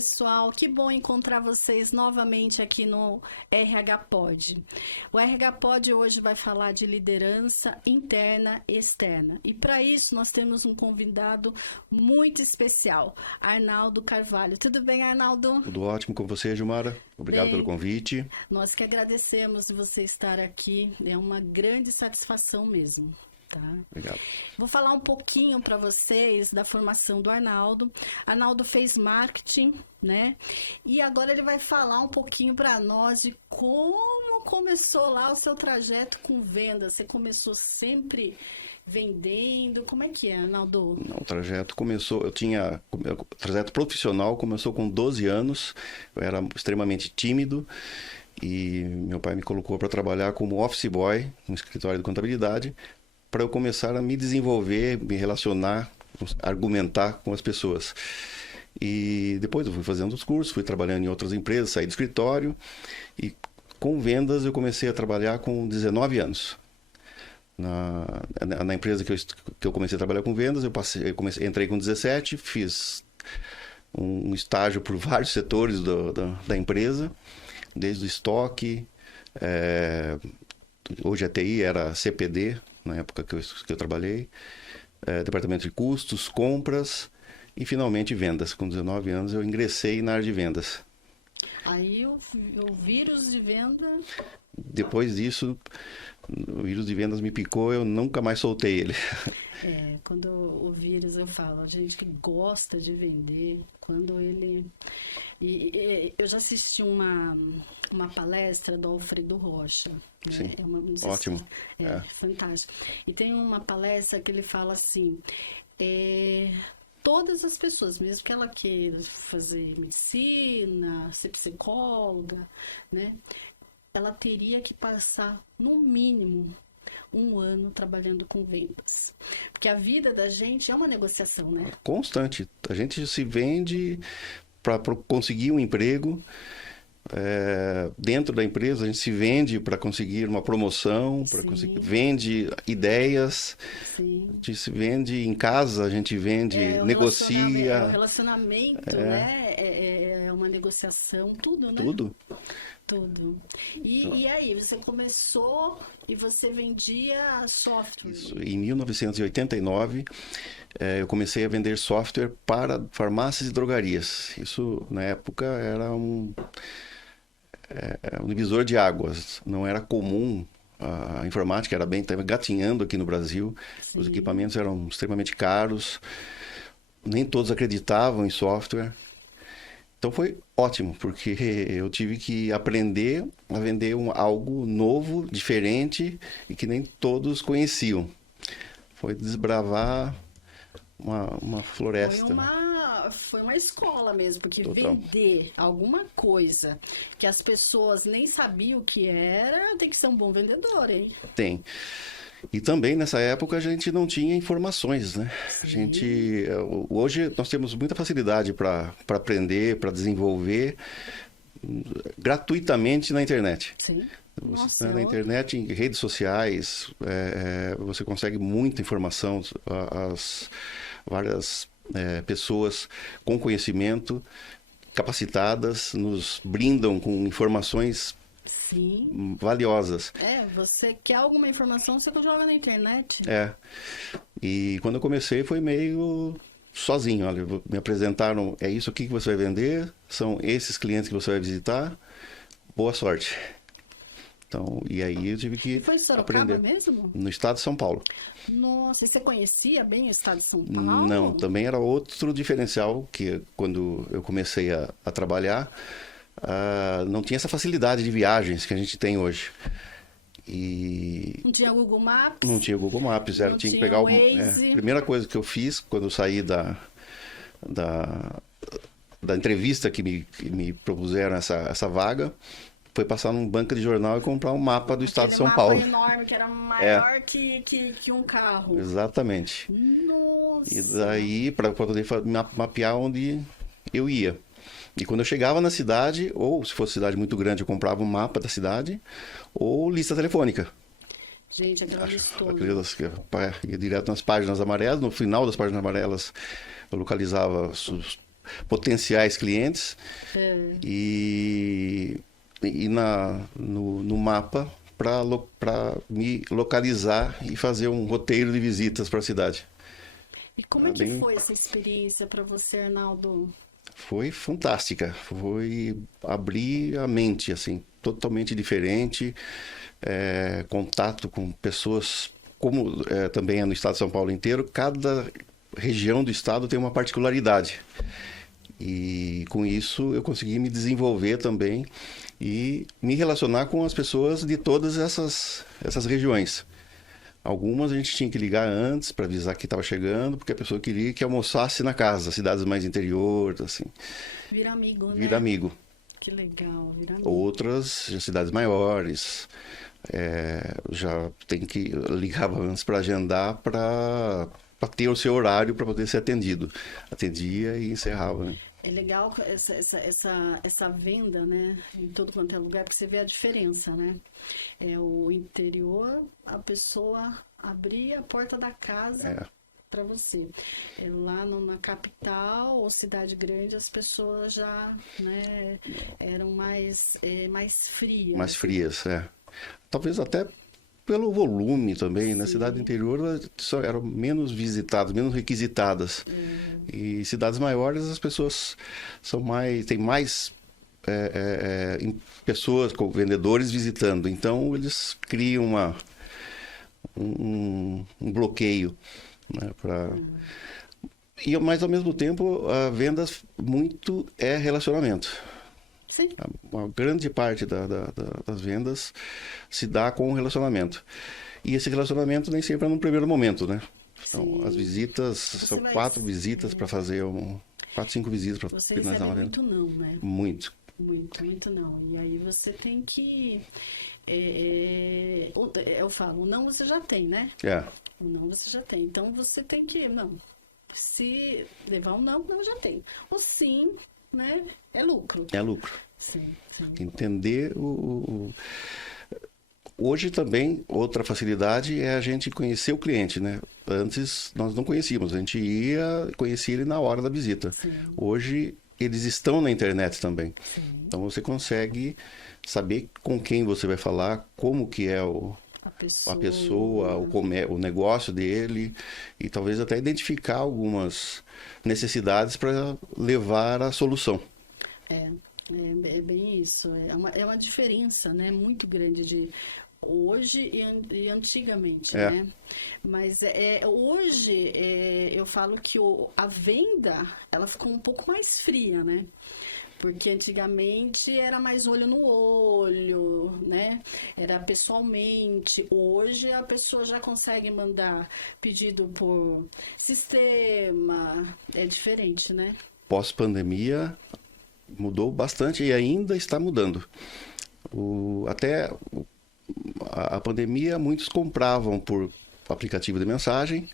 pessoal, que bom encontrar vocês novamente aqui no RH Pod. O RH Pod hoje vai falar de liderança interna e externa. E para isso nós temos um convidado muito especial, Arnaldo Carvalho. Tudo bem, Arnaldo? Tudo ótimo com você, Gilmara. Obrigado Bem, pelo convite. nós que agradecemos de você estar aqui. É uma grande satisfação mesmo. Tá. Obrigado. Vou falar um pouquinho para vocês da formação do Arnaldo. Arnaldo fez marketing, né? E agora ele vai falar um pouquinho para nós de como começou lá o seu trajeto com vendas. Você começou sempre vendendo? Como é que é, Arnaldo? O trajeto começou, o trajeto profissional começou com 12 anos. Eu era extremamente tímido e meu pai me colocou para trabalhar como office boy no escritório de contabilidade, para eu começar a me desenvolver, me relacionar, argumentar com as pessoas. E depois eu fui fazendo os cursos, fui trabalhando em outras empresas, saí do escritório e com vendas eu comecei a trabalhar com 19 anos. Na empresa que eu comecei a trabalhar com vendas, entrei com 17, fiz um estágio por vários setores da empresa, desde o estoque, hoje a TI era CPD, na época que eu trabalhei, departamento de custos, compras e finalmente vendas. Com 19 anos eu ingressei na área de vendas. Aí o vírus de venda... Depois disso, o vírus de vendas me picou, eu nunca mais soltei ele. Quando o vírus, eu falo, a gente que gosta de vender, quando ele... eu já assisti uma palestra do Alfredo Rocha. Né? Sim, não sei ótimo. Se, fantástico. E tem uma palestra que ele fala assim... todas as pessoas, mesmo que ela queira fazer medicina, ser psicóloga, né? Ela teria que passar, no mínimo, 1 ano trabalhando com vendas. Porque a vida da gente é uma negociação, né? Constante. A gente se vende para conseguir um emprego. Dentro da empresa, a gente se vende para conseguir uma promoção, vende ideias. Sim. A gente se vende em casa, a gente vende, negocia. O relacionamento, né? É uma negociação, tudo, né? Tudo. E aí, você começou e você vendia software? Isso. Em 1989, eu comecei a vender software para farmácias e drogarias. Isso, na época, era um divisor de águas. Não era comum. A informática estava gatinhando aqui no Brasil. Sim. Os equipamentos eram extremamente caros. Nem todos acreditavam em software. Então foi ótimo, porque eu tive que aprender a vender algo novo, diferente e que nem todos conheciam. Foi desbravar uma floresta. Foi uma escola mesmo, porque Total. Vender alguma coisa que as pessoas nem sabiam o que era, tem que ser um bom vendedor, hein? Tem. E também nessa época a gente não tinha informações, né? Hoje nós temos muita facilidade para aprender, para desenvolver gratuitamente na internet. Sim. Na internet, em redes sociais, você consegue muita informação, várias pessoas com conhecimento, capacitadas, nos brindam com informações valiosas. Você quer alguma informação, você joga na internet. E quando eu comecei foi meio sozinho. Olha, me apresentaram, é isso aqui que você vai vender, são esses clientes que você vai visitar, boa sorte. Então, e aí eu tive que foi em Sorocaba aprender. Mesmo? No estado de São Paulo. Nossa, e você conhecia bem o estado de São Paulo? Não, também era outro diferencial que quando eu comecei a trabalhar, não tinha essa facilidade de viagens que a gente tem hoje. Não tinha Google Maps? Não tinha Google Maps, tinha que pegar a primeira coisa que eu fiz quando eu saí da entrevista que me propuseram essa vaga, foi passar num banca de jornal e comprar um mapa do estado de São Paulo. Um mapa enorme, que era maior que um carro. Exatamente. Nossa! E daí, para poder mapear onde eu ia. E quando eu chegava na cidade, ou se fosse cidade muito grande, eu comprava um mapa da cidade, ou lista telefônica. Gente, aquela listona. Ia direto nas páginas amarelas, no final das páginas amarelas eu localizava potenciais clientes e no mapa para me localizar e fazer um roteiro de visitas para a cidade. E como é que foi essa experiência para você, Arnaldo? Foi fantástica, foi abrir a mente, assim, totalmente diferente, contato com pessoas, como também é no estado de São Paulo inteiro, cada região do estado tem uma particularidade. E com isso eu consegui me desenvolver também e me relacionar com as pessoas de todas essas regiões. Algumas a gente tinha que ligar antes para avisar que estava chegando, porque a pessoa queria que almoçasse na casa, cidades mais interior, assim. Vira amigo, né? Vira amigo. Que legal, vira amigo. Outras, já cidades maiores, já tem que ligava antes para agendar para ter o seu horário para poder ser atendido. Atendia e encerrava, né? É legal essa venda, né, em todo quanto é lugar, porque você vê a diferença, né? O interior, a pessoa abria a porta da casa para você. Lá na capital ou cidade grande, as pessoas já, né, eram mais frias. Mais frias, Talvez até pelo volume também. Sim. Na cidade interior só eram menos visitadas, menos requisitadas. E cidades maiores as pessoas têm mais pessoas, vendedores visitando. Então eles criam um bloqueio, né, mas ao mesmo tempo a vendas muito é relacionamento. Sim. Uma grande parte das vendas se dá com o relacionamento. E esse relacionamento nem sempre é no primeiro momento, né? Então, as visitas, são 4 visitas para fazer 4, 5 visitas para finalizar uma venda. Muito não, né? Muito. Muito não. E aí você tem que... eu falo, o não você já tem, né? O não você já tem. Então você tem que... Não. Se levar um não já tem. O sim... né? É lucro. É lucro. Sim. Entender Hoje também, outra facilidade é a gente conhecer o cliente, né? Antes nós não conhecíamos, a gente conhecia ele na hora da visita. Sim. Hoje eles estão na internet também. Sim. Então você consegue saber com quem você vai falar, como que é a pessoa, o negócio dele, e talvez até identificar algumas necessidades para levar à solução. É bem isso. É uma diferença, né, muito grande de hoje e antigamente, né? Mas hoje eu falo que a venda ela ficou um pouco mais fria, né? Porque antigamente era mais olho no olho, né? Era pessoalmente. Hoje a pessoa já consegue mandar pedido por sistema. É diferente, né? Pós-pandemia mudou bastante e ainda está mudando. Até a pandemia, muitos compravam por aplicativo de mensagem,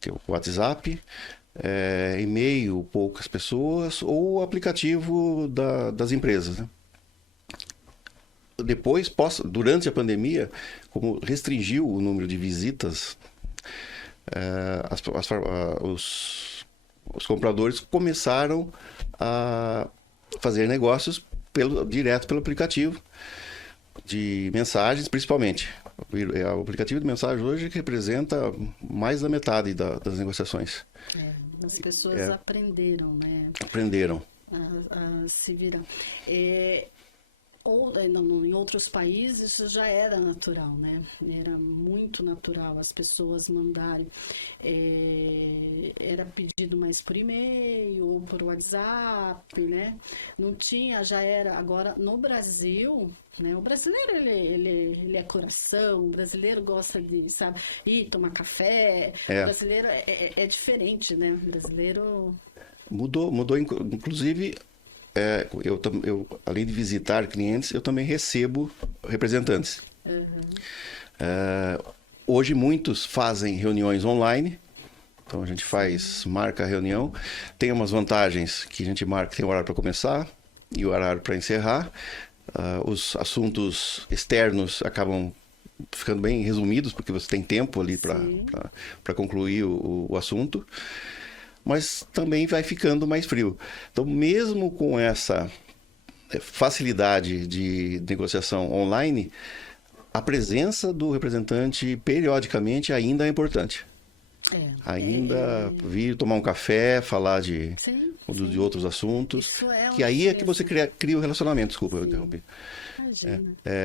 que é o WhatsApp, e-mail, poucas pessoas, ou aplicativo das empresas, né? Depois, durante a pandemia, como restringiu o número de visitas, os compradores começaram a fazer negócios direto pelo aplicativo de mensagens, principalmente. O aplicativo de mensagem hoje representa mais da metade das negociações. As pessoas aprenderam, né? Aprenderam. A se virar. Em outros países isso já era natural, né? Era muito natural as pessoas mandarem. Era pedido mais por e-mail ou por WhatsApp, né? Não tinha, já era. Agora, no Brasil, né? O brasileiro, ele é coração, o brasileiro gosta de, sabe, ir tomar café. O brasileiro é diferente, né? O brasileiro... Mudou, inclusive... eu, além de visitar clientes, eu também recebo representantes. Hoje muitos fazem reuniões online, então a gente marca a reunião. Tem umas vantagens que a gente marca, tem o horário para começar e o horário para encerrar. Os assuntos externos acabam ficando bem resumidos, porque você tem tempo ali para concluir o assunto. mas também vai ficando mais frio. Então, mesmo com essa facilidade de negociação online, a presença do representante periodicamente ainda é importante. Ainda vir tomar um café, falar de outros assuntos. Que aí é que você cria o relacionamento. Desculpa, eu interrompi.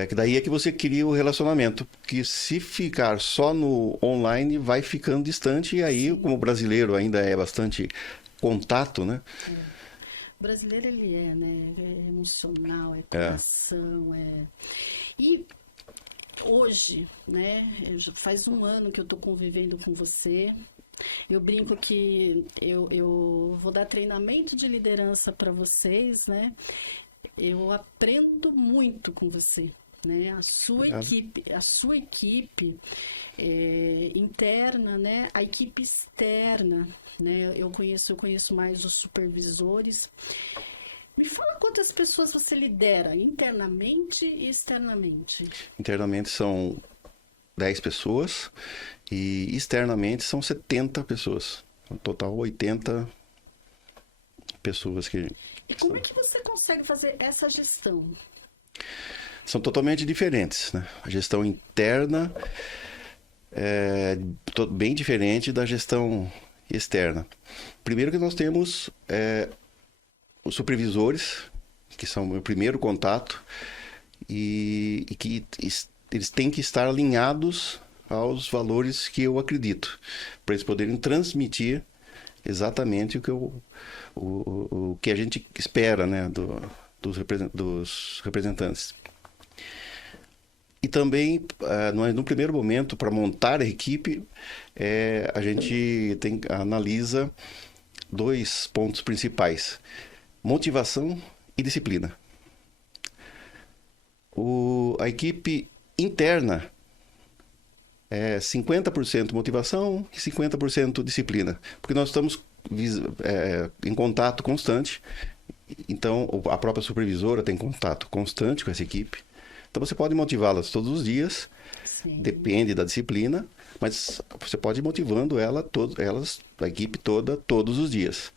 Que daí é que você cria o relacionamento. Porque se ficar só no online, vai ficando distante. E aí, como o brasileiro ainda é bastante contato, né? O brasileiro, ele né? É emocional, é coração, E hoje, né? Faz um ano que eu tô convivendo com você. Eu brinco que eu vou dar treinamento de liderança para vocês, né? Eu aprendo muito com você, né? A sua equipe interna, né? A equipe externa, né? Eu conheço mais os supervisores. Me fala quantas pessoas você lidera internamente e externamente. Internamente são 10 pessoas e externamente são 70 pessoas. No total, 80 pessoas que... E como é que você consegue fazer essa gestão? São totalmente diferentes, né? A gestão interna é bem diferente da gestão externa. Primeiro que nós temos os supervisores, que são o meu primeiro contato, e que eles têm que estar alinhados aos valores que eu acredito, para eles poderem transmitir exatamente o que a gente espera, né, dos representantes. E também, no primeiro momento, para montar a equipe, a gente analisa 2 pontos principais: motivação e disciplina. A equipe interna é 50% motivação e 50% disciplina, porque nós estamos em contato constante. Então, a própria supervisora tem contato constante com essa equipe. Então, você pode motivá-las todos os dias, depende da disciplina, mas você pode ir motivando a equipe toda, todos os dias.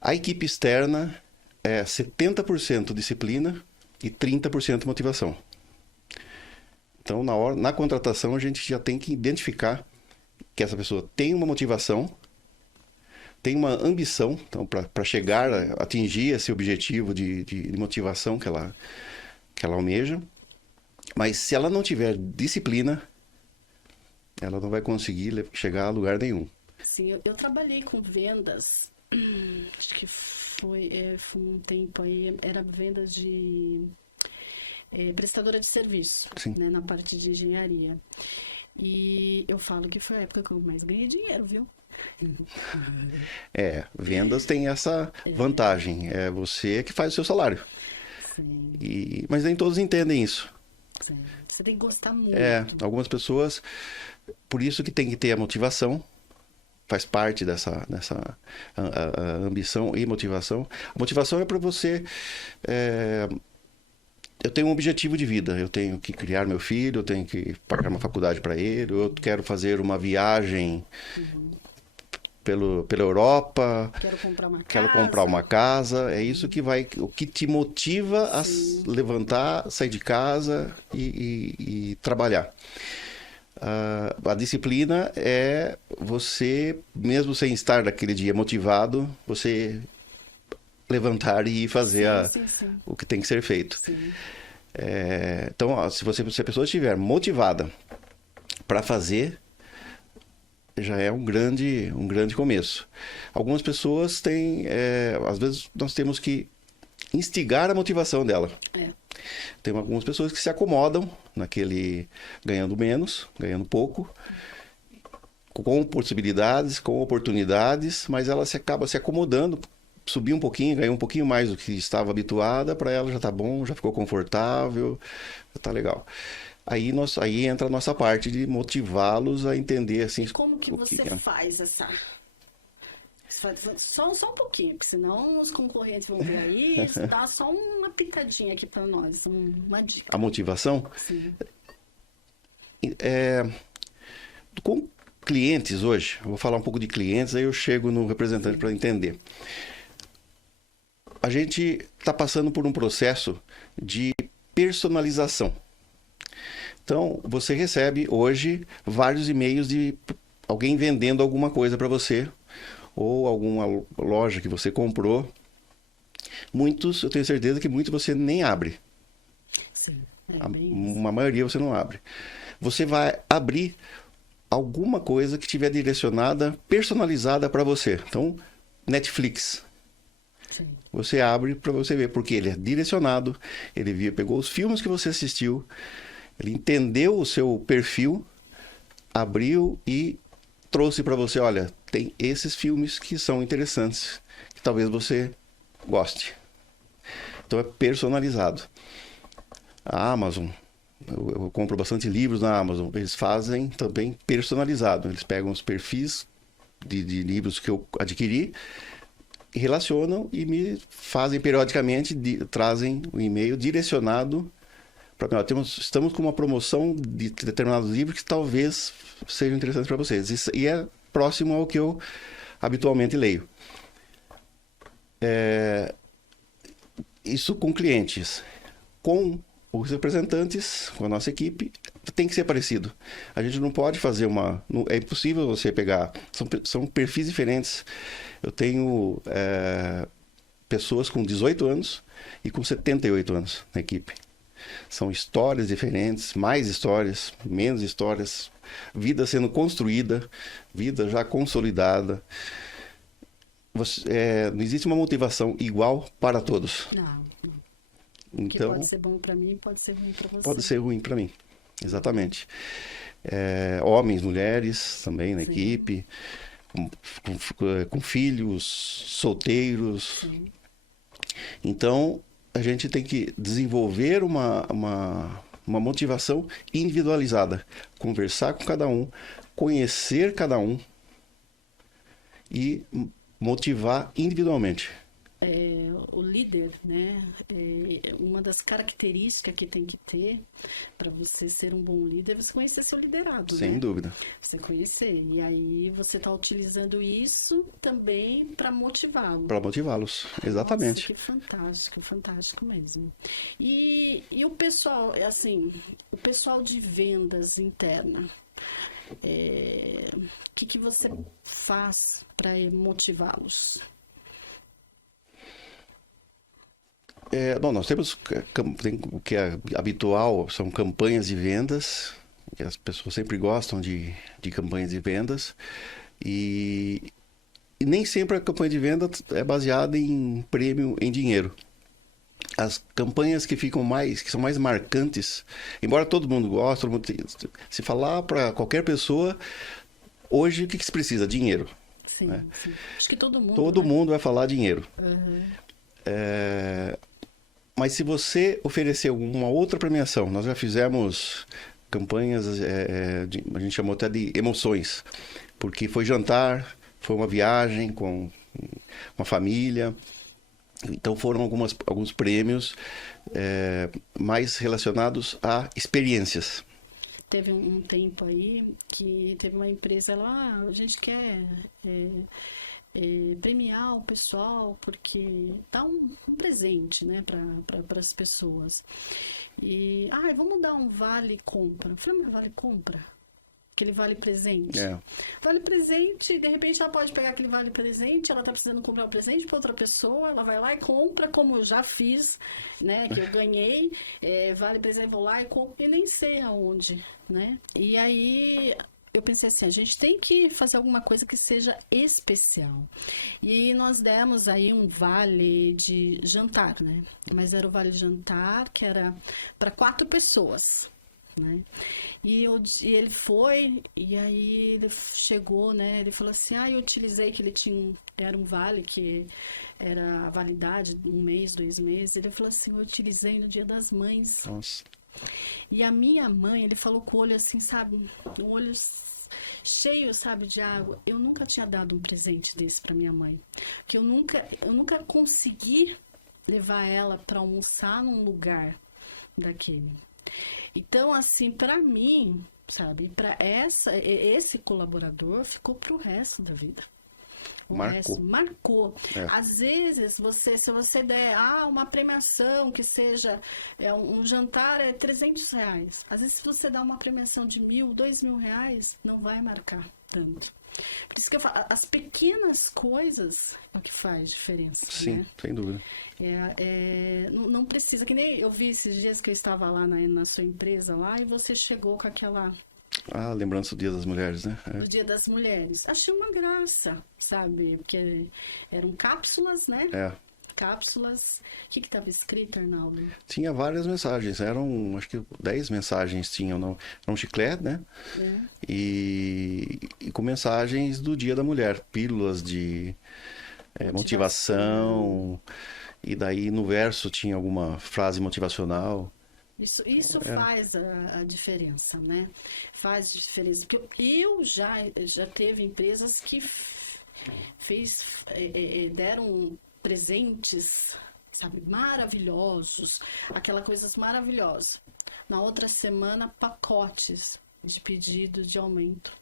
A equipe externa é 70% disciplina e 30% motivação. Então, na contratação, a gente já tem que identificar que essa pessoa tem uma motivação, tem uma ambição, então, para chegar a atingir esse objetivo de motivação que ela almeja. Mas se ela não tiver disciplina, ela não vai conseguir chegar a lugar nenhum. Sim, eu trabalhei com vendas, acho que foi um tempo aí, era vendas de prestadora de serviço, né, na parte de engenharia. E eu falo que foi a época que eu mais ganhei dinheiro, viu? Vendas tem essa vantagem. É você que faz o seu salário. Sim. Mas nem todos entendem isso. Sim. Você tem que gostar muito. Algumas pessoas, por isso que tem que ter a motivação, faz parte dessa a ambição e motivação. A motivação é para você... eu tenho um objetivo de vida, eu tenho que criar meu filho, eu tenho que pagar uma faculdade para ele, eu quero fazer uma viagem pela Europa, quero comprar uma casa. É isso o que te motiva a levantar, sair de casa e trabalhar. A disciplina é você, mesmo sem estar naquele dia motivado, você levantar e fazer o que tem que ser feito. Então, se a pessoa estiver motivada para fazer, já é um grande começo. Algumas pessoas têm... às vezes, nós temos que instigar a motivação dela. Tem algumas pessoas que se acomodam naquele... ganhando menos, ganhando pouco, com possibilidades, com oportunidades, mas ela acaba se acomodando, subir um pouquinho, ganhar um pouquinho mais do que estava habituada, para ela já está bom, já ficou confortável, já está legal. Aí entra a nossa parte de motivá-los a entender assim... Como que você faz essa... Só um pouquinho, porque senão os concorrentes vão ver aí. Dá só uma pitadinha aqui para nós, uma dica. A motivação? Sim. clientes hoje, eu vou falar um pouco de clientes, aí eu chego no representante para entender. A gente está passando por um processo de personalização. Então, você recebe hoje vários e-mails de alguém vendendo alguma coisa para você, ou alguma loja que você comprou. Muitos, eu tenho certeza que muitos você nem abre. Sim, bem isso. Uma maioria você não abre. Você vai abrir alguma coisa que estiver direcionada, personalizada para você. Então, Netflix. Sim. Você abre para você ver, porque ele é direcionado, ele pegou os filmes que você assistiu, ele entendeu o seu perfil, abriu e trouxe para você, olha, tem esses filmes que são interessantes, que talvez você goste. Então é personalizado. A Amazon, eu compro bastante livros na Amazon, eles fazem também personalizado. Eles pegam os perfis de livros que eu adquiri, relacionam e me fazem periodicamente, trazem um e-mail direcionado para mim. Estamos com uma promoção de determinados livros que talvez sejam interessantes para vocês. E é próximo ao que eu habitualmente leio. Isso com clientes. Com os representantes, com a nossa equipe, tem que ser parecido. A gente não pode fazer é impossível você pegar. São perfis diferentes. Eu tenho pessoas com 18 anos e com 78 anos na equipe. São histórias diferentes, mais histórias, menos histórias, vida sendo construída, vida já consolidada. Não existe uma motivação igual para todos. Não. Então, que pode ser bom para mim, pode ser ruim para você. Pode ser ruim para mim, exatamente. Homens, mulheres também na equipe, com filhos, solteiros. Sim. Então, a gente tem que desenvolver uma motivação individualizada. Conversar com cada um, conhecer cada um e motivar individualmente. O líder, né? Uma das características que tem que ter para você ser um bom líder é você conhecer seu liderado. Sem dúvida. Você conhecer. E aí você está utilizando isso também para motivá-lo. Para motivá-los, exatamente. Nossa, que fantástico, fantástico mesmo. E o pessoal, assim, o pessoal de vendas interna, o que você faz para motivá-los? Bom, nós temos o que é habitual, são campanhas de vendas, que as pessoas sempre gostam de campanhas de vendas, e nem sempre a campanha de venda é baseada em prêmio em dinheiro. As campanhas que são mais marcantes, embora todo mundo goste, se falar para qualquer pessoa, hoje o que se precisa? Dinheiro. Sim, né? Sim. Acho que todo mundo. Todo mundo vai falar dinheiro. Uhum. Mas se você oferecer alguma outra premiação, nós já fizemos campanhas, a gente chamou até de emoções, porque foi jantar, foi uma viagem com uma família, então foram alguns prêmios mais relacionados a experiências. Teve um tempo aí que teve uma empresa lá, a gente quer premiar o pessoal porque dá um presente, né, para as pessoas. E vamos dar um vale compra. Eu falei, mas vale compra? Aquele vale presente. Vale presente, de repente ela pode pegar aquele vale presente, ela tá precisando comprar um presente para outra pessoa, ela vai lá e compra, como eu já fiz, né, que eu ganhei, vale presente, vou lá e compro, e nem sei aonde, né? E aí eu pensei assim, a gente tem que fazer alguma coisa que seja especial. E nós demos aí um vale de jantar, né? Mas era o vale de jantar que era para 4 pessoas, né? E ele foi, e aí ele chegou, né? Ele falou assim, eu utilizei que era um vale que era a validade, 1 mês, 2 meses. Ele falou assim, eu utilizei no Dia das Mães. Nossa. E a minha mãe, ele falou com o olho assim, sabe? O olho cheio, sabe, de água. Eu nunca tinha dado um presente desse para minha mãe. Porque eu nunca consegui levar ela para almoçar num lugar daquele. Então, assim, para mim, sabe, para esse colaborador ficou pro resto da vida. O Marcou. resto marcou. É. Às vezes, se você der uma premiação que seja um jantar é R$ 300. Às vezes, se você dá uma premiação de R$ 1.000, R$ 2.000, não vai marcar tanto. Por isso que eu falo, as pequenas coisas é o que faz diferença. Sim, né? sem dúvida. Não precisa, que nem eu vi esses dias que eu estava lá na sua empresa lá e você chegou com aquela Ah, lembrança do Dia das Mulheres, né? do Dia das Mulheres. Achei uma graça, sabe? Porque eram cápsulas, né? Cápsulas. O que estava escrito, Arnaldo? Tinha várias mensagens, eram, acho que 10 mensagens tinham, não? Era um chiclete, né? E com mensagens do Dia da Mulher, pílulas de motivação, e daí no verso tinha alguma frase motivacional. Isso faz a diferença, né? Faz diferença. Porque eu já teve empresas que deram presentes, sabe, maravilhosos, aquela coisas maravilhosas. Na outra semana, pacotes de pedido de aumento.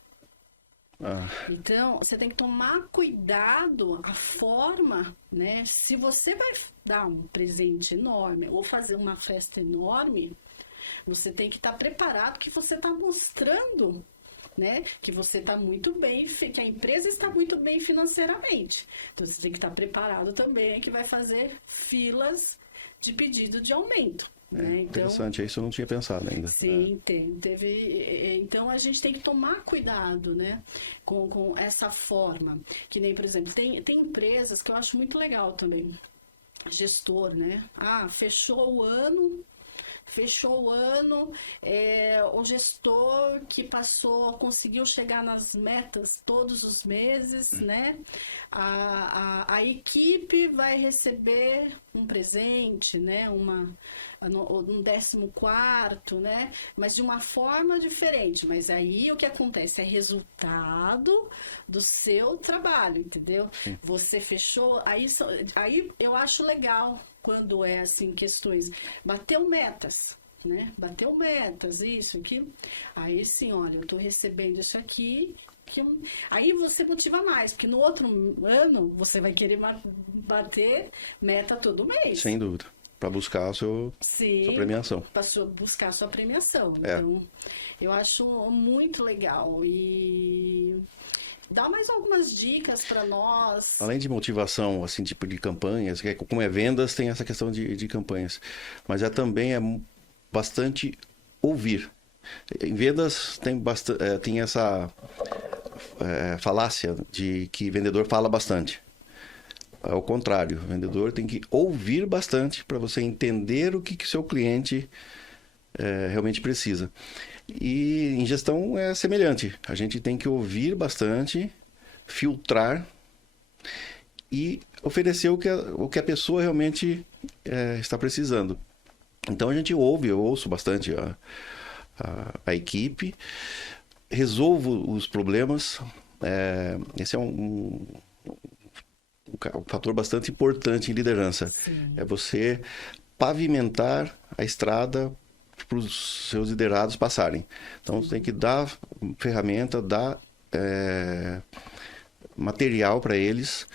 Então, você tem que tomar cuidado a forma, né? Se você vai dar um presente enorme ou fazer uma festa enorme, você tem que estar preparado que você está mostrando, né? Que você está muito bem, que a empresa está muito bem financeiramente. Então, você tem que estar preparado também que vai fazer filas de pedido de aumento. Né? Interessante, isso eu não tinha pensado ainda. Sim, então a gente tem que tomar cuidado, né, com essa forma. Que nem, por exemplo, tem empresas que eu acho muito legal também. Gestor, né? Fechou o ano, o gestor que conseguiu chegar nas metas todos os meses, né? A equipe vai receber um presente, né? Um 14º, né? Mas de uma forma diferente. Mas aí o que acontece é resultado do seu trabalho, entendeu? Sim. Você fechou, aí eu acho legal quando é assim, questões, bateu metas, né? Bateu metas, isso, aquilo. Aí sim, olha, eu tô recebendo isso aqui, aí você motiva mais, porque no outro ano você vai querer bater meta todo mês. Sem dúvida. Para buscar sua premiação. Para buscar a sua premiação. Então, eu acho muito legal. E dá mais algumas dicas para nós. Além de motivação, assim, tipo de campanhas, como é vendas, tem essa questão de campanhas. Mas também é bastante ouvir. Em vendas tem essa falácia de que vendedor fala bastante. Ao contrário, o vendedor tem que ouvir bastante para você entender o que seu cliente realmente precisa. E em gestão é semelhante. A gente tem que ouvir bastante, filtrar e oferecer o que a pessoa realmente está precisando. Então a gente eu ouço bastante a equipe, resolvo os problemas. Esse é um fator bastante importante em liderança. Sim. É você pavimentar a estrada para os seus liderados passarem. Então, você tem que dar ferramenta, dar material para eles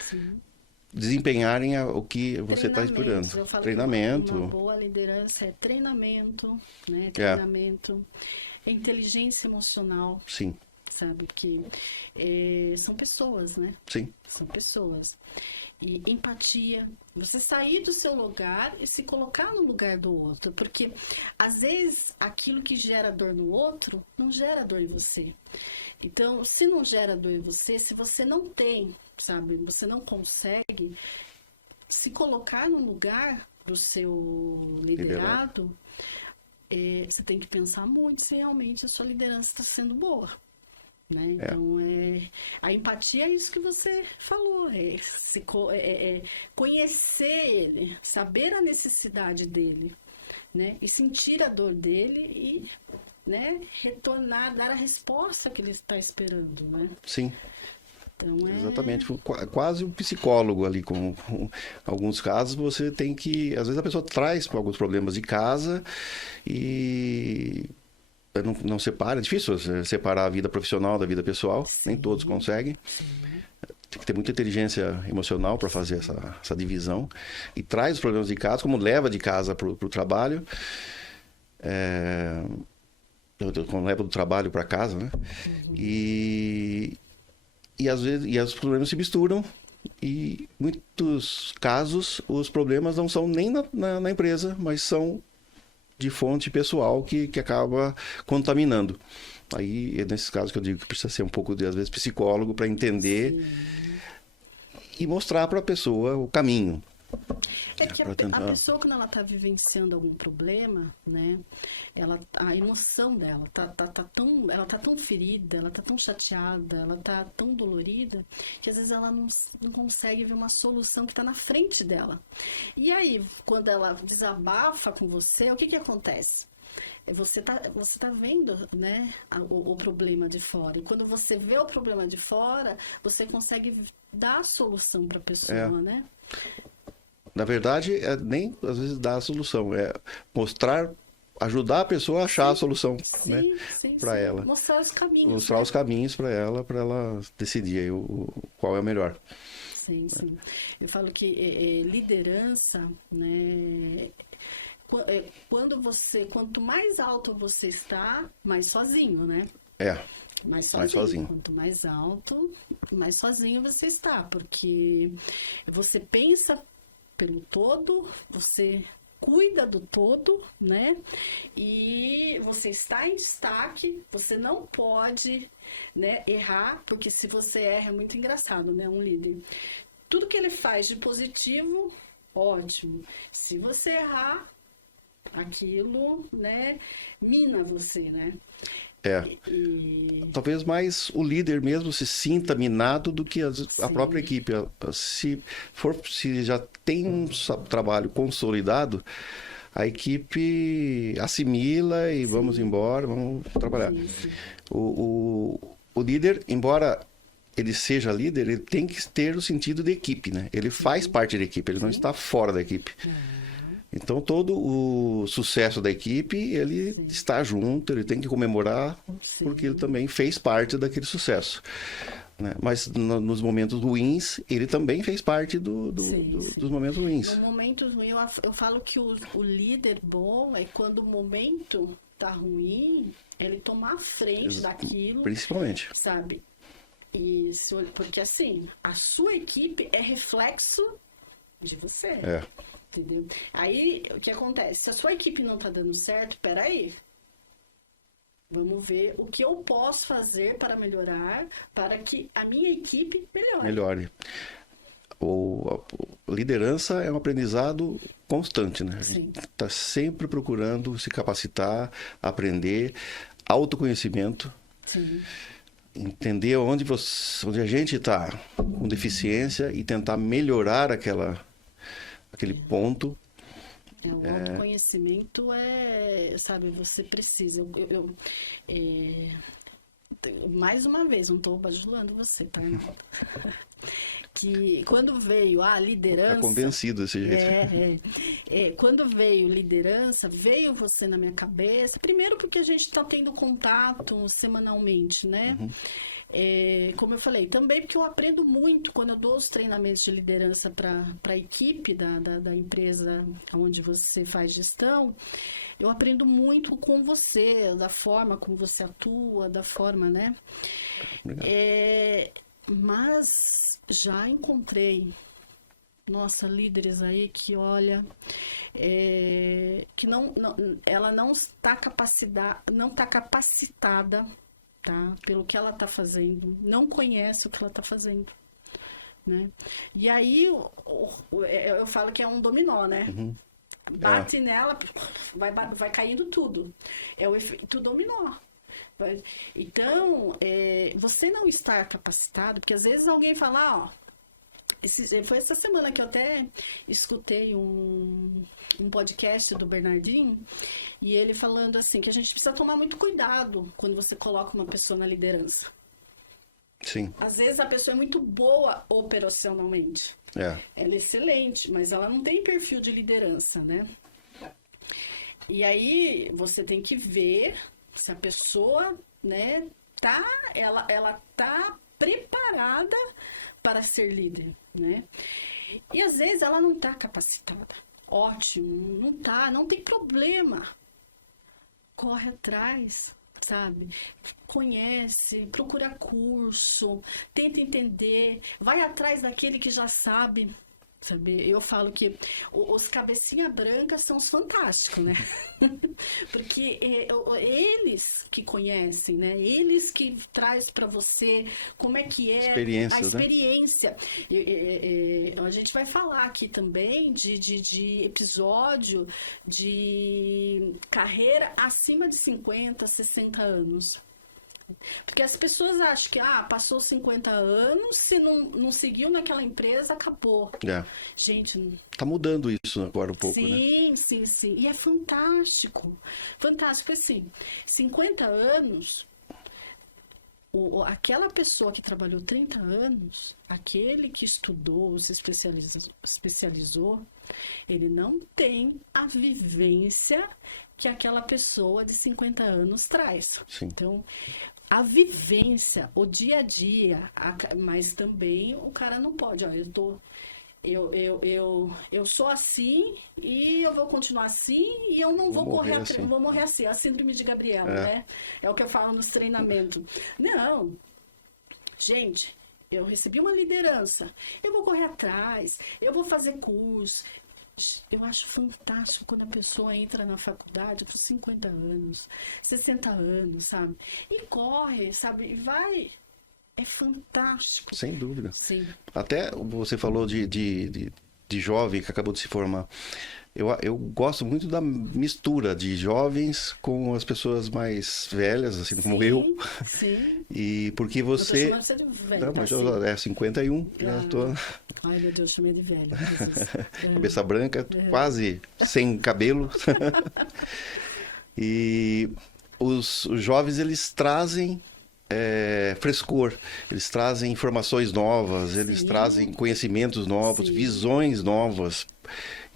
desempenharem o que você está esperando. Treinamento. Uma boa liderança é treinamento, né? Treinamento, inteligência emocional. Sim. Sabe que são pessoas, né? Sim. São pessoas. E empatia, você sair do seu lugar e se colocar no lugar do outro, porque às vezes aquilo que gera dor no outro não gera dor em você. Então, se não gera dor em você, se você não tem, sabe, você não consegue se colocar no lugar do seu liderado, você tem que pensar muito se realmente a sua liderança está sendo boa. Né? Então, a empatia é isso que você falou, conhecer ele, saber a necessidade dele, né? E sentir a dor dele e, né, retornar, dar a resposta que ele está esperando, né? Sim. Então, Exatamente, quase um psicólogo ali, com alguns casos você tem que, às vezes a pessoa traz alguns problemas de casa e não separa, é difícil separar a vida profissional da vida pessoal, nem todos conseguem. Tem que ter muita inteligência emocional para fazer essa divisão. E traz os problemas de casa, como leva de casa para o trabalho. Como leva do trabalho para casa, né? E às vezes os problemas se misturam. E em muitos casos, os problemas não são nem na empresa, mas são de fonte pessoal que acaba contaminando. Aí é nesses casos que eu digo que precisa ser um pouco, às vezes, psicólogo para entender e mostrar para a pessoa o caminho. É que a pessoa, quando ela está vivenciando algum problema, né, a emoção dela ela tá tão ferida, ela tá tão chateada, ela tá tão dolorida, que às vezes ela não consegue ver uma solução que está na frente dela. E aí, quando ela desabafa com você, o que acontece? Você tá vendo, né, o problema de fora. E quando você vê o problema de fora, você consegue dar a solução para a pessoa, né? Na verdade, nem às vezes dar a solução, é ajudar a pessoa a achar a solução, né, para ela. Mostrar os caminhos. Mostrar os caminhos para ela decidir aí qual é o melhor. Sim. Eu falo que liderança, né, quanto mais alto você está, mais sozinho, né? Mais sozinho. Quanto mais alto, mais sozinho você está, porque você pensa pelo todo, você cuida do todo, né? E você está em destaque, você não pode, né, errar, porque se você erra é muito engraçado, né? Um líder. Tudo que ele faz de positivo, ótimo. Se você errar, aquilo, né, mina você, né? Talvez mais o líder mesmo se sinta minado do que a própria equipe. Se já tem um trabalho consolidado, a equipe assimila e vamos embora, vamos trabalhar. O líder, embora ele seja líder, ele tem que ter o sentido de equipe, né? Ele faz parte da equipe, ele não está fora da equipe. Então, todo o sucesso da equipe, ele está junto, ele tem que comemorar, porque ele também fez parte daquele sucesso. Né? Mas nos momentos ruins, ele também fez parte dos momentos ruins. No momento ruim, eu falo que o líder bom é quando o momento tá ruim, ele tomar a frente daquilo. Principalmente. Sabe? Porque assim, a sua equipe é reflexo de você. Entendeu? Aí, o que acontece? Se a sua equipe não tá dando certo, peraí. Vamos ver o que eu posso fazer para melhorar, para que a minha equipe melhore. Liderança é um aprendizado constante, né? A gente está sempre procurando se capacitar, aprender, autoconhecimento. Entender onde a gente está com deficiência e tentar melhorar aquele ponto. O autoconhecimento sabe, você precisa. Mais uma vez, não estou bajulando você, tá? Que quando veio a liderança... Tá convencido desse jeito. Quando veio liderança, veio você na minha cabeça. Primeiro porque a gente está tendo contato semanalmente, né? Como eu falei, também porque eu aprendo muito quando eu dou os treinamentos de liderança para a equipe da empresa onde você faz gestão. Eu aprendo muito com você, da forma como você atua, da forma, né? Mas já encontrei, líderes aí que, olha, que ela não está capacitada, tá? Pelo que ela está fazendo, não conhece o que ela está fazendo, né? E aí, eu falo que é um dominó, né? Bate nela, vai caindo tudo. É o efeito dominó. Então, você não está capacitado, porque às vezes alguém fala, foi essa semana que eu até escutei um podcast do Bernardinho, e ele falando assim, que a gente precisa tomar muito cuidado quando você coloca uma pessoa na liderança. Sim. Às vezes a pessoa é muito boa operacionalmente. É. Ela é excelente, mas ela não tem perfil de liderança, né? E aí você tem que ver se a pessoa, né, ela tá preparada para ser líder, né? E às vezes ela não tá capacitada. Ótimo, não tem problema. Corre atrás, sabe? Conhece, procura curso, tenta entender, vai atrás daquele que já sabe. Sabe? Eu falo que os cabecinha branca são os fantásticos, né? Porque eles que conhecem, né? Eles que traz para você como é que é a experiência. Né? A gente vai falar aqui também de episódio de carreira acima de 50, 60 anos. Porque as pessoas acham que passou 50 anos, se não seguiu naquela empresa, acabou. É. Gente... Tá mudando isso agora um pouco, sim, né? Sim. E é fantástico. Fantástico, assim, 50 anos, aquela pessoa que trabalhou 30 anos, aquele que estudou, se especializou, ele não tem a vivência que aquela pessoa de 50 anos traz. Sim. Então, a vivência, o dia a dia, mas também o cara não pode, eu sou assim e eu vou continuar assim e eu não vou correr assim. Eu vou morrer assim, a síndrome de Gabriela, né? É o que eu falo nos treinamentos. Não, gente, eu recebi uma liderança, eu vou correr atrás, eu vou fazer curso. Eu acho fantástico quando a pessoa entra na faculdade com 50 anos, 60 anos, sabe? E corre, sabe? E vai. É fantástico. Sem dúvida. Sim. Até você falou de jovem que acabou de se formar. Eu gosto muito da mistura de jovens com as pessoas mais velhas, assim como eu. Sim. E porque você... Eu tô chamando você de velho. Não, mas eu 51, já tô... Ai, meu Deus, chamei de velho. Cabeça branca, quase sem cabelo. E os jovens, eles trazem frescor, eles trazem informações novas, eles trazem conhecimentos novos, visões novas.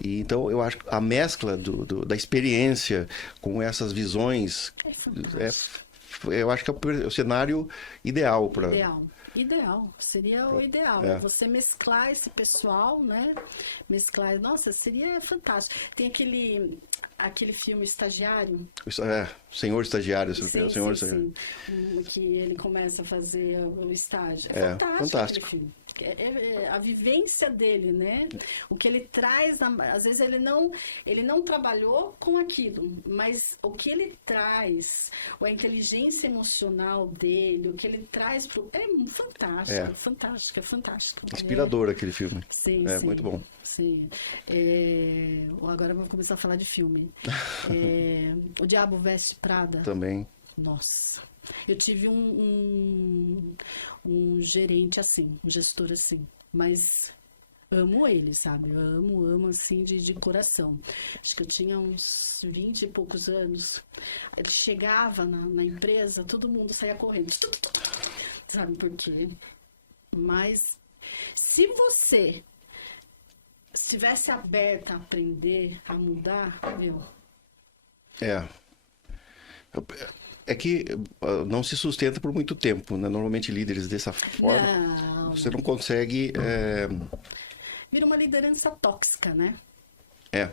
E então eu acho que a mescla da experiência com essas visões eu acho que é o cenário ideal para... Ideal, seria o ideal. Você mesclar esse pessoal, né? Nossa, seria fantástico. Tem aquele filme Estagiário. Senhor Estagiário. Sim. Que ele começa a fazer o estágio. É fantástico. Aquele filme. A vivência dele, né? O que ele traz, às vezes ele não trabalhou com aquilo, mas o que ele traz, a inteligência emocional dele, o que ele traz é fantástico. Inspirador aquele filme. Sim. Muito bom. Sim. Agora vamos começar a falar de filme. O Diabo Veste Prada. Também. Nossa. Eu tive um gerente assim, um gestor assim, mas amo ele, sabe? Eu amo assim de coração. Acho que eu tinha uns 20 e poucos anos. Ele chegava na empresa, todo mundo saía correndo. Sabe por quê? Mas se você estivesse aberta a aprender, a mudar, meu... É que não se sustenta por muito tempo, né? Normalmente líderes dessa forma, você não consegue... Vira uma liderança tóxica, né? É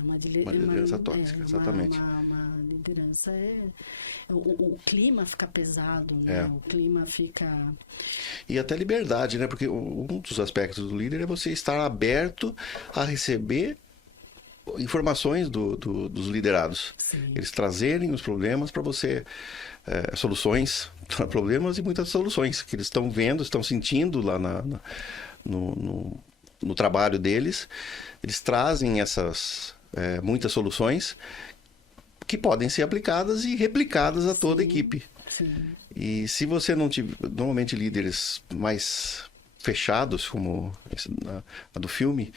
uma liderança tóxica, exatamente. Uma liderança o clima fica pesado, né? O clima fica... E até liberdade, né? Porque um dos aspectos do líder é você estar aberto a receber informações dos liderados. Sim. Eles trazerem os problemas para você, soluções para problemas e muitas soluções que eles estão vendo, estão sentindo lá no trabalho deles. Eles trazem essas muitas soluções que podem ser aplicadas e replicadas a toda a equipe. Sim. E se você não tiver, normalmente líderes mais fechados, como a do filme,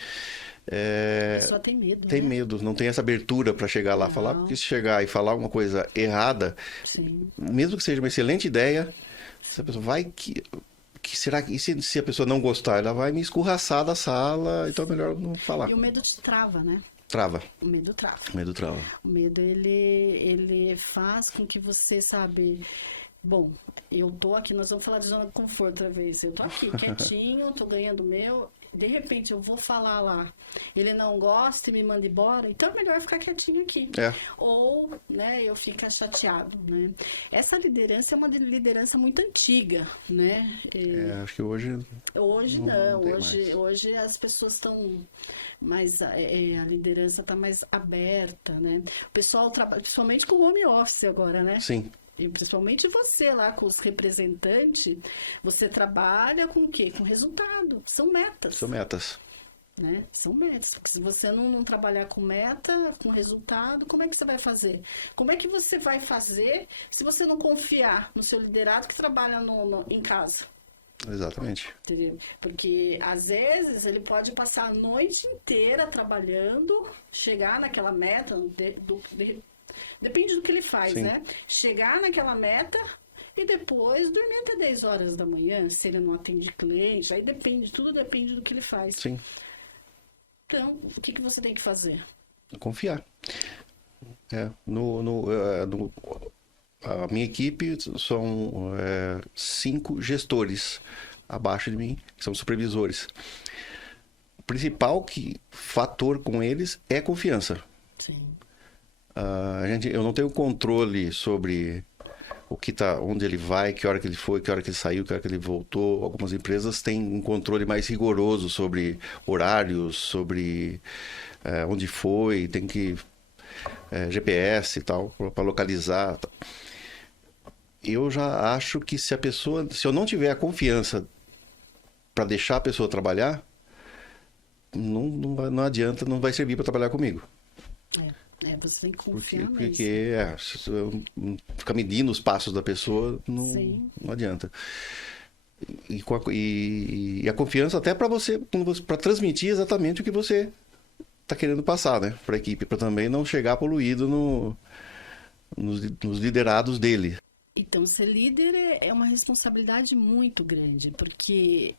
a pessoa tem medo. Tem medo, não tem essa abertura para chegar lá, falar, porque se chegar e falar uma coisa errada, mesmo que seja uma excelente ideia, Se a pessoa vai que será que se a pessoa não gostar, ela vai me escorraçar da sala, então é melhor não falar. E o medo te trava, né? Trava. O medo trava. O medo trava. O medo, ele faz com que você, sabe... Bom, eu tô aqui, nós vamos falar de zona de conforto outra vez. Eu tô aqui, quietinho, tô ganhando o meu. De repente, eu vou falar lá. Ele não gosta e me manda embora. Então, é melhor ficar quietinho aqui. É. Ou, né, eu ficar chateado, né? Essa liderança é uma liderança muito antiga, né? Acho que hoje... Hoje não tem hoje as pessoas estão mais, a liderança está mais aberta, né? O pessoal trabalha, principalmente com o home office agora, né? Sim. E principalmente você lá com os representantes, você trabalha com o quê? Com resultado, são metas. São metas. Né? São metas, porque se você não trabalhar com meta, com resultado, como é que você vai fazer? Como é que você vai fazer se você não confiar no seu liderado que trabalha em casa? Exatamente. Entendeu? Porque às vezes ele pode passar a noite inteira trabalhando, chegar naquela meta, depende do que ele faz, Sim. né? Chegar naquela meta e depois dormir até 10 horas da manhã, se ele não atende cliente, aí tudo depende do que ele faz. Sim. Então, o que você tem que fazer? Confiar. A minha equipe são 5 gestores abaixo de mim, que são supervisores. O principal fator com eles é confiança. Sim. Eu não tenho controle sobre onde ele vai, que hora que ele foi, que hora que ele saiu, que hora que ele voltou. Algumas empresas têm um controle mais rigoroso sobre horários, sobre onde foi, tem que GPS e tal, para localizar. Eu já acho que se eu não tiver a confiança para deixar a pessoa trabalhar, não adianta, não vai servir para trabalhar comigo. Você tem que confiar porque se eu ficar medindo os passos da pessoa, não adianta. E a confiança até para para transmitir exatamente o que você está querendo passar, né, para a equipe, para também não chegar poluído nos liderados dele. Então, ser líder é uma responsabilidade muito grande, porque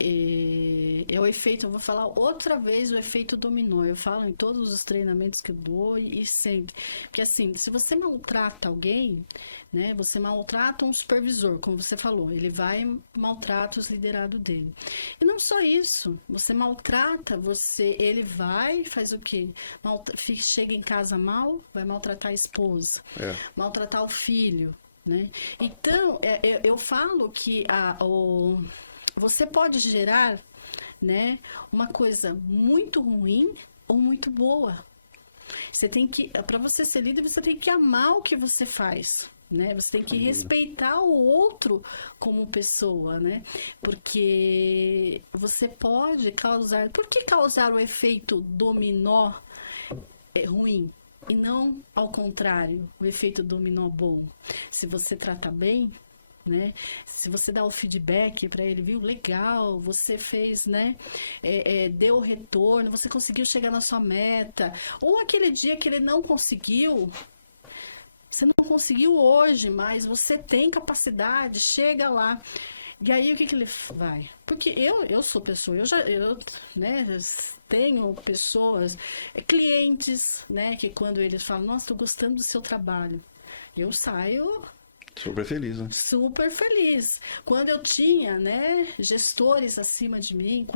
é o efeito, eu vou falar outra vez, o efeito dominó. Eu falo em todos os treinamentos que eu dou e sempre. Porque assim, se você maltrata alguém, né, você maltrata um supervisor, como você falou, ele vai maltrata os liderados dele. E não só isso, você maltrata, ele vai, faz o quê? Chega em casa mal, vai maltratar a esposa, maltratar o filho. Né? Então, eu falo que você pode gerar, né, uma coisa muito ruim ou muito boa. Para você ser líder, você tem que amar o que você faz. Né? Você tem que respeitar o outro como pessoa, né? Porque você pode causar... Por que causar o efeito dominó ruim? E não ao contrário, o efeito dominó bom. Se você trata bem, né? Se você dá o feedback para ele, viu? Legal, você fez, né? Deu o retorno, você conseguiu chegar na sua meta. Ou aquele dia que ele não conseguiu, você não conseguiu hoje, mas você tem capacidade, chega lá. E aí, o que ele vai? Porque eu sou pessoa, né, tenho pessoas, clientes, né, que quando eles falam, nossa, estou gostando do seu trabalho, eu saio... Super feliz, né? Super feliz. Quando eu tinha, né, gestores acima de mim,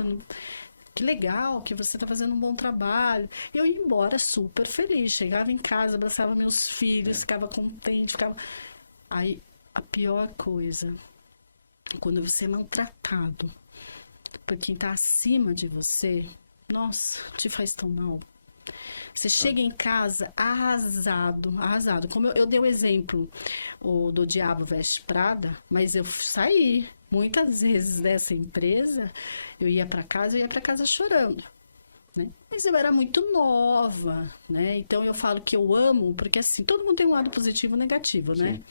que legal, que você está fazendo um bom trabalho. Eu ia embora super feliz, chegava em casa, abraçava meus filhos, ficava contente, Aí, a pior coisa... Quando você é maltratado por quem está acima de você, nossa, te faz tão mal. Você chega em casa arrasado. Como eu dei o exemplo do Diabo Veste Prada, mas eu saí. Muitas vezes dessa empresa, eu ia para casa chorando. Né? Mas eu era muito nova, né? Então eu falo que eu amo, porque assim, todo mundo tem um lado positivo e negativo, né? Sim.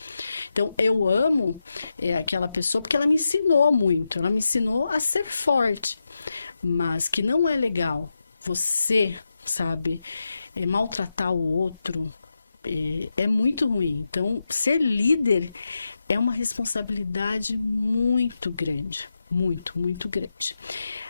Então eu amo aquela pessoa porque ela me ensinou muito, ela me ensinou a ser forte, mas que não é legal você, sabe, maltratar o outro, é muito ruim. Então ser líder é uma responsabilidade muito grande. Muito, muito grande.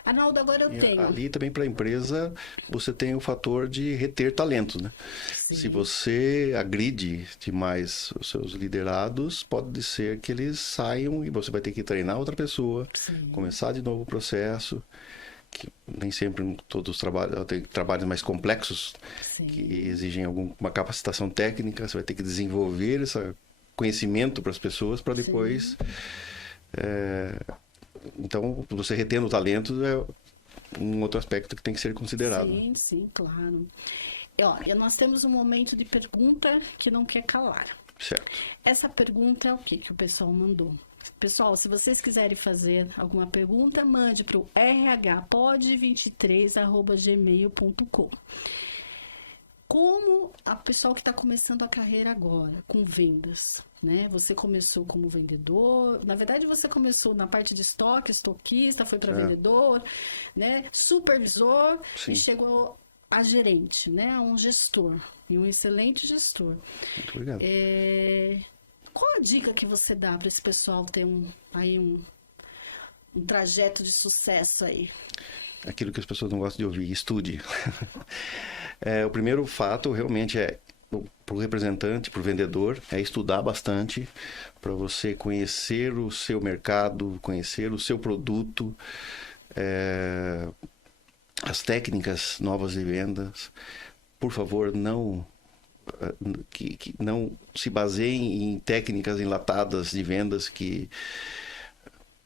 Arnaldo, agora eu tenho. Ali também para a empresa você tem o fator de reter talento, né? Sim. Se você agride demais os seus liderados, pode ser que eles saiam e você vai ter que treinar outra pessoa, Sim. começar de novo o processo, que nem sempre todos os trabalhos, tem trabalhos mais complexos, Sim. que exigem alguma capacitação técnica, você vai ter que desenvolver esse conhecimento para as pessoas para depois... Então, você retendo o talento é um outro aspecto que tem que ser considerado. Sim, sim, claro. E nós temos um momento de pergunta que não quer calar. Certo. Essa pergunta é o que o pessoal mandou. Pessoal, se vocês quiserem fazer alguma pergunta, mande para o rhpod23@gmail.com. Como a pessoa que está começando a carreira agora, com vendas, né? Você começou como vendedor, na verdade você começou na parte de estoque, estoquista, foi para vendedor, né? Supervisor. Sim. E chegou a gerente, né? Um gestor, e um excelente gestor. Muito obrigado. Qual a dica que você dá para esse pessoal ter um trajeto de sucesso aí? Aquilo que as pessoas não gostam de ouvir, estude. O primeiro fato realmente para o representante, para o vendedor, é estudar bastante para você conhecer o seu mercado, conhecer o seu produto, as técnicas novas de vendas. Por favor, não se baseiem em técnicas enlatadas de vendas que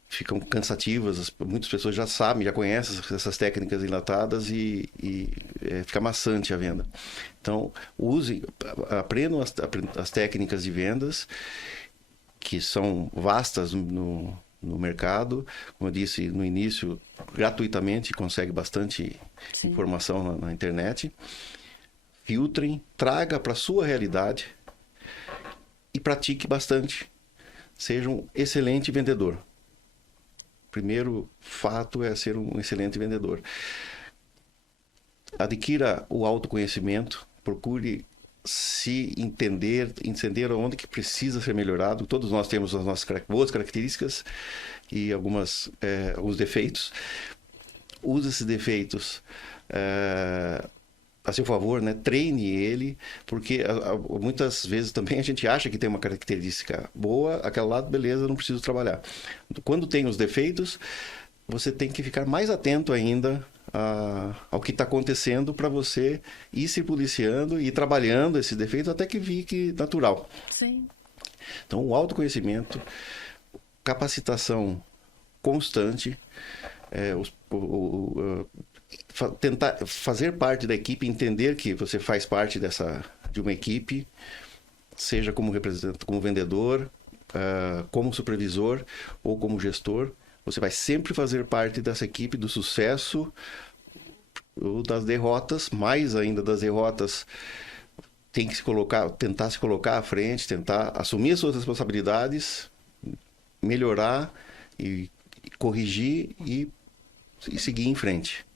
ficam cansativas. Muitas pessoas já sabem, já conhecem essas técnicas enlatadas e fica maçante a venda. Então, aprendam as técnicas de vendas, que são vastas no mercado. Como eu disse no início, gratuitamente consegue bastante Sim. informação na internet. Filtrem, traga para a sua realidade e pratique bastante. Seja um excelente vendedor. Primeiro fato é ser um excelente vendedor. Adquira o autoconhecimento, procure se entender onde que precisa ser melhorado. Todos nós temos as nossas boas características e alguns defeitos. Use esses defeitos a seu favor, né? Treine ele, porque muitas vezes também a gente acha que tem uma característica boa, aquele lado, beleza, não preciso trabalhar. Quando tem os defeitos, você tem que ficar mais atento ainda ao que está acontecendo para você ir se policiando e ir trabalhando esse defeito até que fique natural. Sim. Então, o autoconhecimento, capacitação constante, tentar fazer parte da equipe, entender que você faz parte de uma equipe, seja como representante, como vendedor, como supervisor ou como gestor. Você vai sempre fazer parte dessa equipe do sucesso ou das derrotas, mais ainda das derrotas. Tem que tentar se colocar à frente, tentar assumir as suas responsabilidades, melhorar e corrigir e seguir em frente.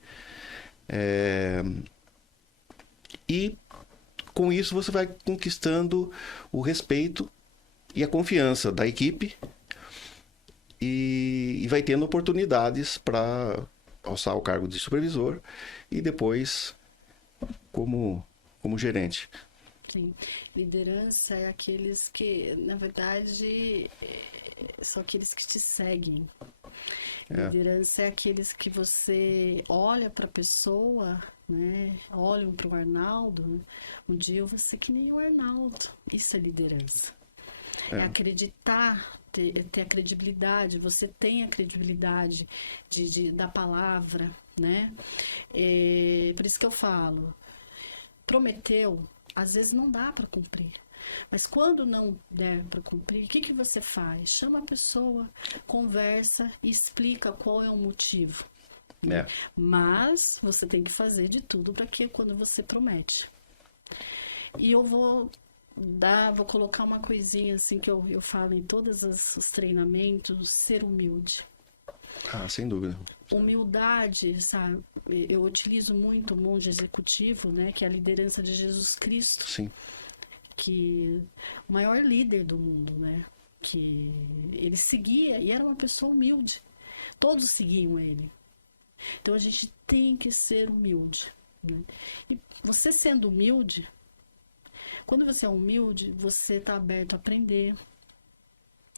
E com isso você vai conquistando o respeito e a confiança da equipe e vai tendo oportunidades para alçar o cargo de supervisor e depois como gerente. Sim. Liderança é aqueles que, na verdade, são aqueles que te seguem. Liderança é aqueles que você olha para a pessoa, né? Olham para o Arnaldo. Né? Um dia eu vou ser que nem o Arnaldo. Isso é liderança. É acreditar, ter a credibilidade. Você tem a credibilidade da palavra, né? Por isso que eu falo, prometeu, às vezes não dá para cumprir. Mas quando não der para cumprir, o que você faz? Chama a pessoa, conversa e explica qual é o motivo. Mas você tem que fazer de tudo para que quando você promete. E eu vou colocar uma coisinha assim que eu falo em todos os treinamentos, ser humilde. Sem dúvida. Humildade, sabe? Eu utilizo muito o monge executivo, né? Que é a liderança de Jesus Cristo. Sim. Que o maior líder do mundo, né? que ele seguia e era uma pessoa humilde. Todos seguiam ele. Então a gente tem que ser humilde, né? E você sendo humilde, quando você é humilde, você está aberto a aprender.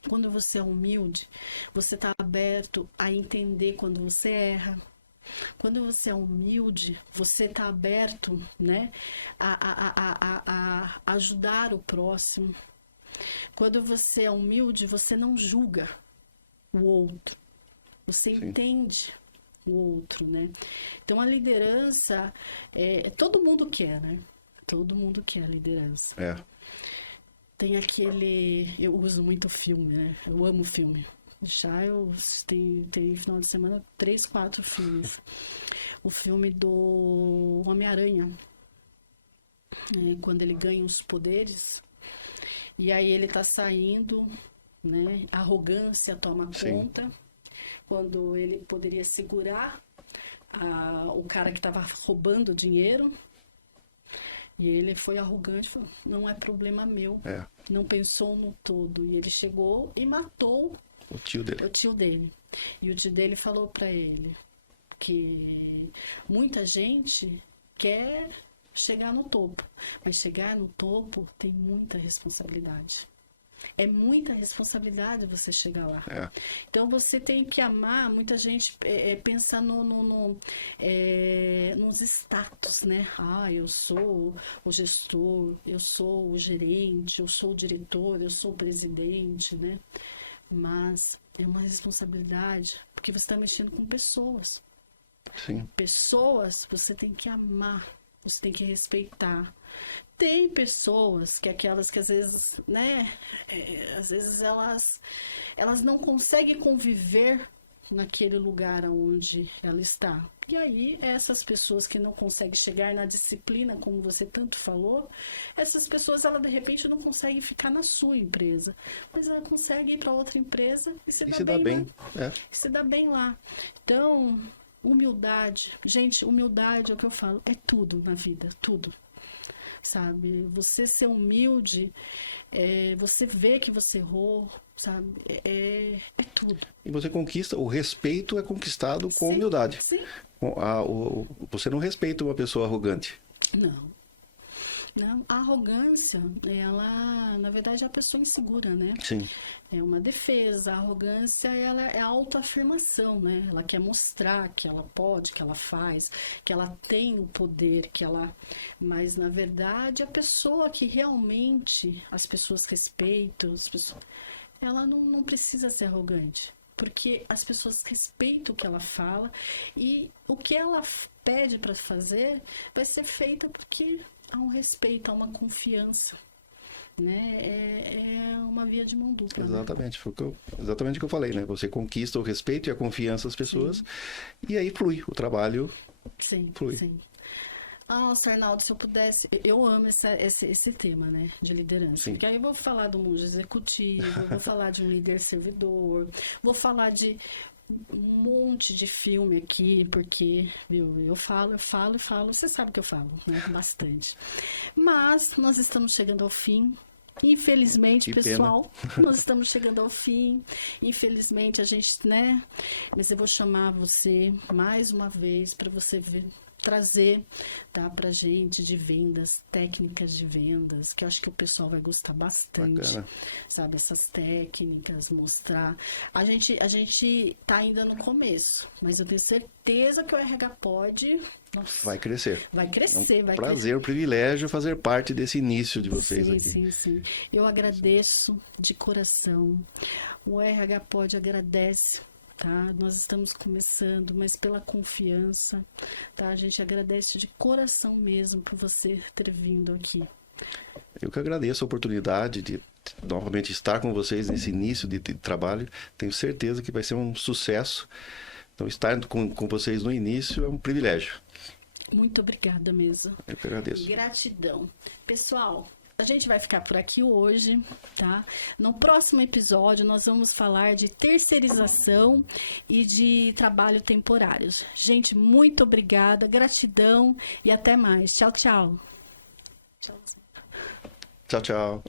Quando você é humilde, você está aberto a entender quando você erra. Quando você é humilde, você está aberto, né, a ajudar o próximo. Quando você é humilde, você não julga o outro. Você Sim. entende o outro, né? Então, a liderança, todo mundo quer, né? Todo mundo quer a liderança. Tem aquele... Eu uso muito filme, né? Eu amo filme. Já eu tenho final de semana 3, 4 filmes. O filme do Homem-Aranha, quando ele ganha os poderes, e aí ele tá saindo, né? A arrogância toma conta, quando ele poderia segurar o cara que estava roubando dinheiro, e ele foi arrogante, falou, não é problema meu, não pensou no todo, e ele chegou e matou o tio dele. E o tio dele falou para ele que muita gente quer chegar no topo, mas chegar no topo tem muita responsabilidade. É muita responsabilidade você chegar lá. Então você tem que amar. Muita gente pensa nos status, né? Eu sou o gestor, eu sou o gerente, eu sou o diretor, eu sou o presidente, né? Mas é uma responsabilidade, porque você está mexendo com pessoas. Sim. Pessoas você tem que amar, você tem que respeitar. Tem pessoas que aquelas que às vezes, né, às vezes elas não conseguem conviver naquele lugar onde ela está. E aí, essas pessoas que não conseguem chegar na disciplina, como você tanto falou, essas pessoas, ela de repente não consegue ficar na sua empresa, mas ela consegue ir para outra empresa e se dá bem lá. Se dá bem lá. Então, humildade. Gente, humildade é o que eu falo, é tudo na vida, tudo. Sabe? Você ser humilde, você vê que você errou, sabe? É tudo. E você conquista, o respeito é conquistado com humildade. Sim. Você não respeita uma pessoa arrogante. Não, a arrogância, ela, na verdade, é a pessoa insegura, né? Sim. É uma defesa. A arrogância, ela é a autoafirmação, né? Ela quer mostrar que ela pode, que ela faz, que ela tem o poder, que ela... Mas, na verdade, a pessoa que realmente as pessoas respeitam, ela não precisa ser arrogante. Porque as pessoas respeitam o que ela fala e o que ela pede para fazer vai ser feito porque há um respeito, há uma confiança, né? É uma via de mão dupla. Exatamente, né? Exatamente o que eu falei, né? Você conquista o respeito e a confiança das pessoas e aí flui, o trabalho flui. Sim. Nossa, Arnaldo, se eu pudesse... Eu amo esse tema, né? De liderança. Sim. Porque aí eu vou falar do mundo executivo, vou falar de um líder servidor, vou falar de um monte de filme aqui, porque, viu, eu falo. Você sabe que eu falo, né? Bastante. Mas nós estamos chegando ao fim. Infelizmente, pessoal, nós estamos chegando ao fim. Infelizmente, a gente, né? Mas eu vou chamar você mais uma vez para você trazer, tá, pra gente de vendas, técnicas de vendas, que eu acho que o pessoal vai gostar bastante. Bacana. Sabe, essas técnicas, mostrar. A gente tá ainda no começo, mas eu tenho certeza que o RH pode... Nossa, vai crescer. Vai crescer, é um prazer, um privilégio fazer parte desse início de vocês aqui. Sim. Eu agradeço de coração. O RH Pod agradece. Tá? Nós estamos começando, mas pela confiança, tá? A gente agradece de coração mesmo por você ter vindo aqui. Eu que agradeço a oportunidade de novamente estar com vocês nesse início de trabalho. Tenho certeza que vai ser um sucesso. Então, estar com vocês no início é um privilégio. Muito obrigada mesmo. Eu que agradeço. Gratidão. Pessoal, a gente vai ficar por aqui hoje, tá? No próximo episódio, nós vamos falar de terceirização e de trabalho temporário. Gente, muito obrigada, gratidão e até mais. Tchau, tchau. Tchau.